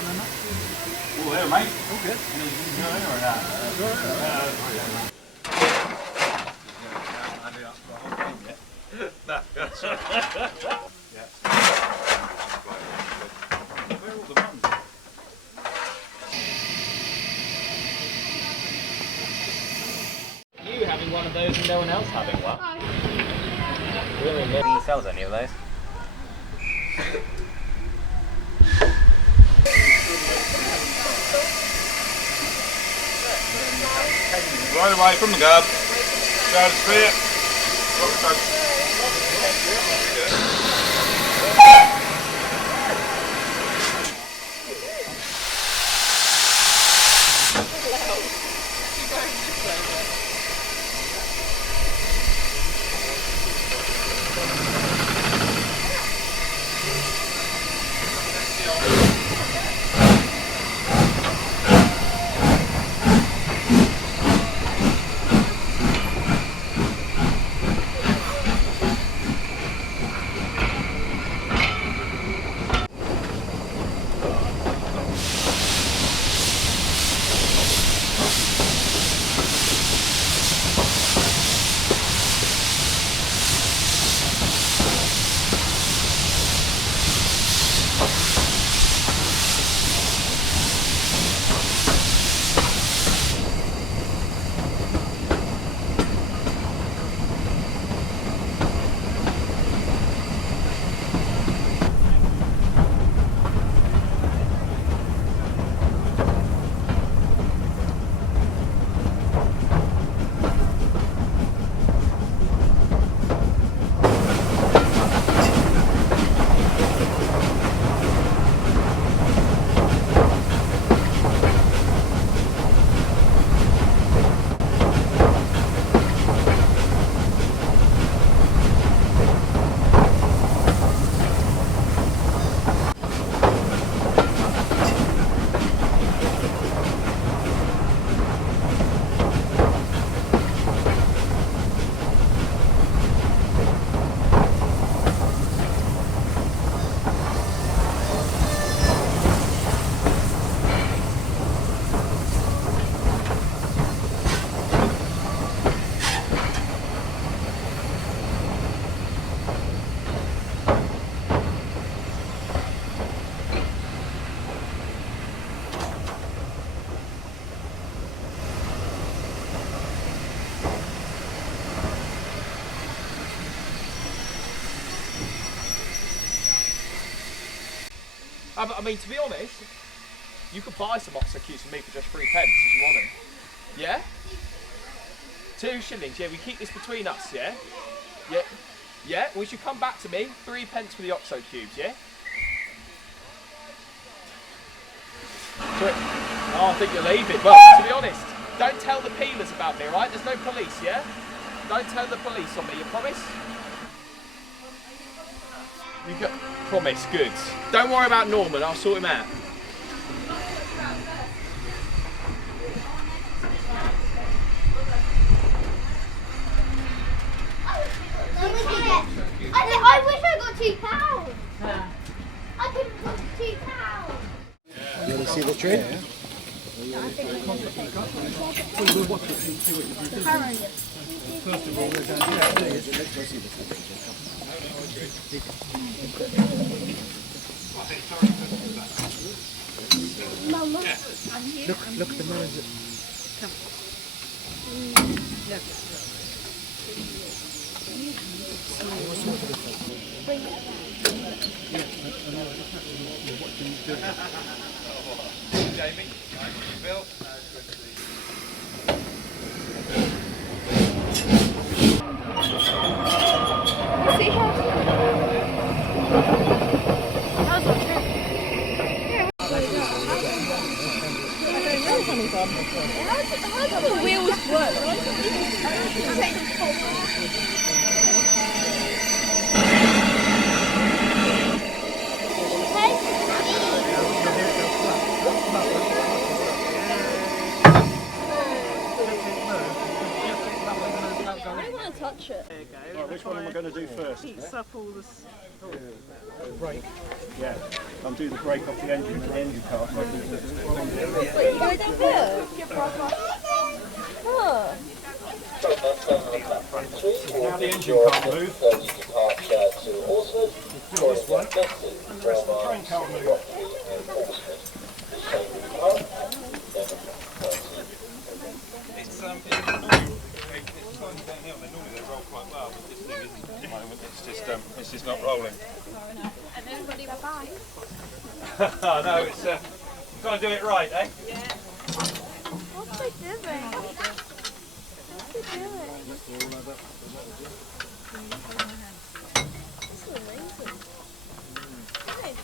Oh, there, mate. All good. Anything going or not? Where are all the mums? You having one of those and no one else having one? Really? Nobody sells any of those? Right away from the gab. Down straight. I mean, to be honest, you could buy some oxo cubes from me for just 3 pence if you want them. Yeah? 2 shillings, yeah, we keep this between us, yeah? Yeah? Yeah? Well, you should come back to me, 3 pence for the oxo cubes, yeah? Oh, I think you'll leave it. Well, to be honest, don't tell the peelers about me, right? There's no police, yeah? Don't tell the police on me, you promise? You got promise, good. Don't worry about Norman, I'll sort him out. I wish I got £2. I could have got £2. You want to see the train? First of all, we're going to let's go see the train. Mama, Look, the man is. Come. Look. Jamie, Bill. See how? How's that trip? How do the wheels work? I don't want to touch it. There you go. Right, which one am I going to do first? Heats up all this. Brake. Yeah, undo the brake off the engine with the engine cart. What, you go down here? Oh. Now the engine can't move. This one, and the rest of the train can't move. It's slightly downhill. Normally they roll quite well, but this thing isn't at the moment. It's just not rolling. And everybody bye-bye. Oh no, it's you've got to do it right, eh? Yeah. What's they doing? What's they doing? This is amazing. Hey.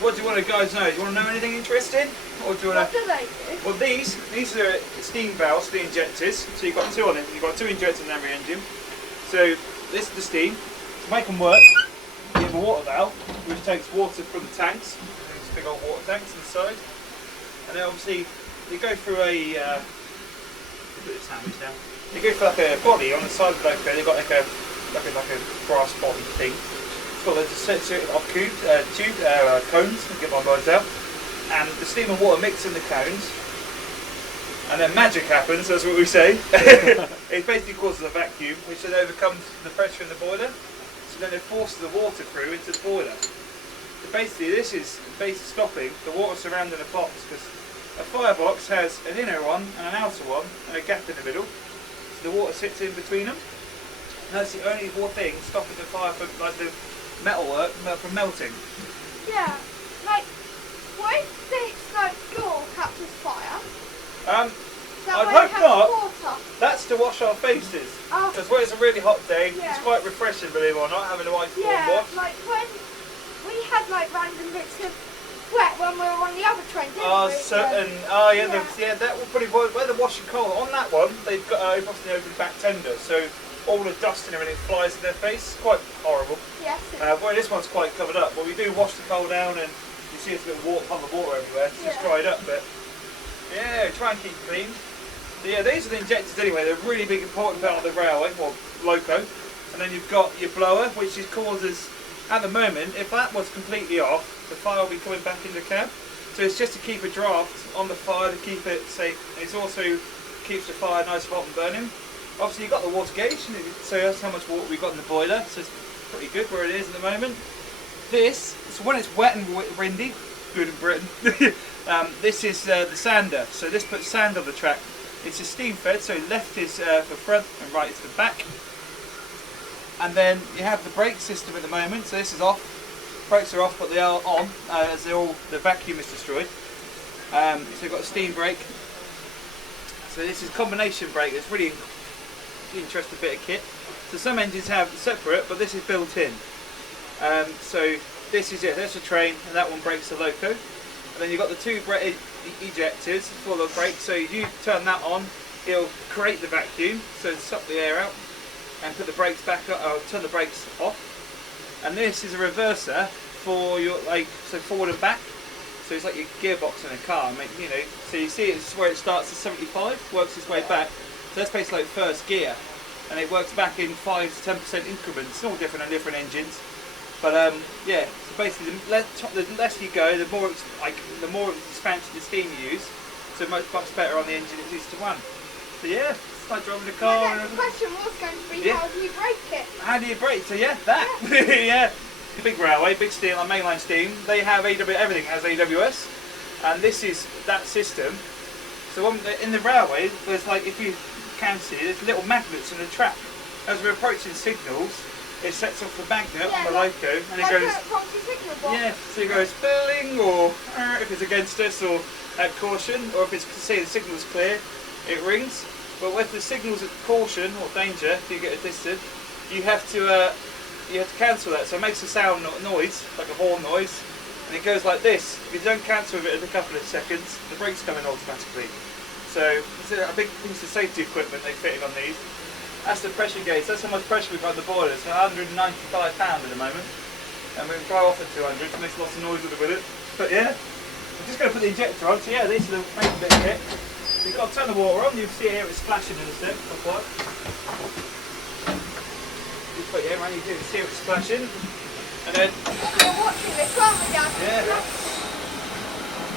What do you want to guys know? Do you want to know anything interesting? Or do you want What to... do they do? Well, these are steam valves, the injectors. So you've got two on it. You've got two injectors in every engine. So this is the steam. To make them work, you have a water valve, which takes water from the tanks. These big old water tanks inside. And then obviously you go through a put this sandwich down. You go for like a body on the side of the loco. They've got like a brass body thing. It's got a set of cones. I'll get my words out. And the steam and water mix in the cones. And then magic happens, that's what we say. It basically causes a vacuum, which then overcomes the pressure in the boiler. So then it forces the water through into the boiler. So basically this is basically stopping the water surrounding the box, because a firebox has an inner one and an outer one and a gap in the middle. So the water sits in between them. And that's the only thing stopping the fire from, like the metalwork from melting. Yeah, like, what if this like door catches fire? I hope not. Water? That's to wash our faces. Oh. Because when it's a really hot day, Yeah. it's quite refreshing, believe it or not, having a white Yeah, wash. like when we had like random bits of wet when we were on the other train, didn't we? That will pretty well. Where the wash and coal on that one, they've got obviously open back tender, so all the dust and everything flies in their face. It's quite horrible. Yes. Where this one's quite covered up. Well, we do wash the coal down, and you see it's a bit of water, pump of water everywhere. It's just dried up, but yeah, try and keep it clean. So yeah, these are the injectors anyway. They're a really big important part of the railway, or loco. And then you've got your blower, which causes, at the moment, if that was completely off, the fire will be coming back in the cab. So it's just to keep a draft on the fire, to keep it safe. It also keeps the fire nice, hot and burning. Obviously you've got the water gauge, so that's how much water we've got in the boiler. So it's pretty good where it is at the moment. This, so when it's wet and windy, good in Britain, this is the sander. So this puts sand on the track. It's a steam fed, so left is for front and right is for back. And then you have the brake system at the moment, so this is off. Brakes are off, but they are on, as the vacuum is destroyed. So you've got a steam brake. So this is combination brake. It's really interesting bit of kit. So some engines have separate, but this is built in. So this is it, that's a train, and that one brakes the loco. And then you've got the two ejectors for the brake, so you turn that on, it'll create the vacuum, so suck the air out, and put the brakes back up, or turn the brakes off. And this is a reverser for your, so forward and back. So it's like your gearbox in a car. You know, so you see it's where it starts at 75, works its way back. So that's basically like first gear, and it works back in 5 to 10% increments. It's all different on different engines. But yeah, so basically the less you go, the more expansion of steam you use. So much better on the engine it is to run. So yeah, it's like driving a car. My next question was going to be, how do you brake it? How do you brake? So yeah, that. Yeah. Big railway, big steel, like mainline steam. They have everything has AWS, and this is that system. So in the railway, there's like, if you can see, there's little magnets in the track. As we're approaching signals, it sets off the magnet on the loco, and it goes. Yeah, so it goes billing, or if it's against us, or at caution, or if it's the signal's clear, it rings. But with the signals at caution or danger, if you get assisted, you have to cancel that. So it makes a sound noise, like a horn noise, and it goes like this. If you don't cancel it in a couple of seconds, the brakes come in automatically. So it's a big piece of safety equipment they fitted on these. That's the pressure gauge. That's how much pressure we've got on the boiler. It's 195 pounds at the moment, and we can go off at 200. So it makes lots of noise with it. But yeah, I'm just going to put the injector on. So yeah, this is the main bit here. We've got a ton of water on. You can see here it's splashing in a sec. Just put it here, right? You can see it's splashing, and then We're watching this, aren't we, Dad? yeah,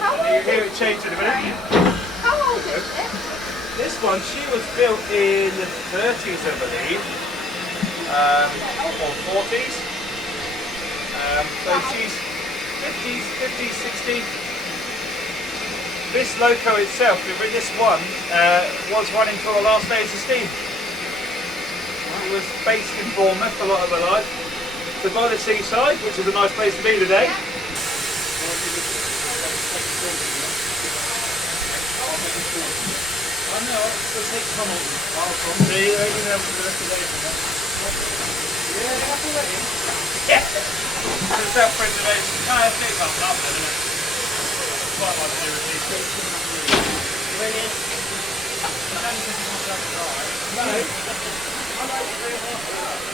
How and old you hear is it change in a minute. How old is it? This one, she was built in the 30s, I believe, or 40s. So she's 50s, 60s. This loco itself, this one, was running for the last days of steam. It was based in Bournemouth a lot of her life. So by the seaside, which is a nice place to be today. I know, it'll take tunnels. See, they didn't have the rest of the day for that. Yeah, that's all right. Yeah! It's self-preservation. No, it's big up, isn't it? Quite like to do with these things. Brilliant. No. I like 3.5 hours.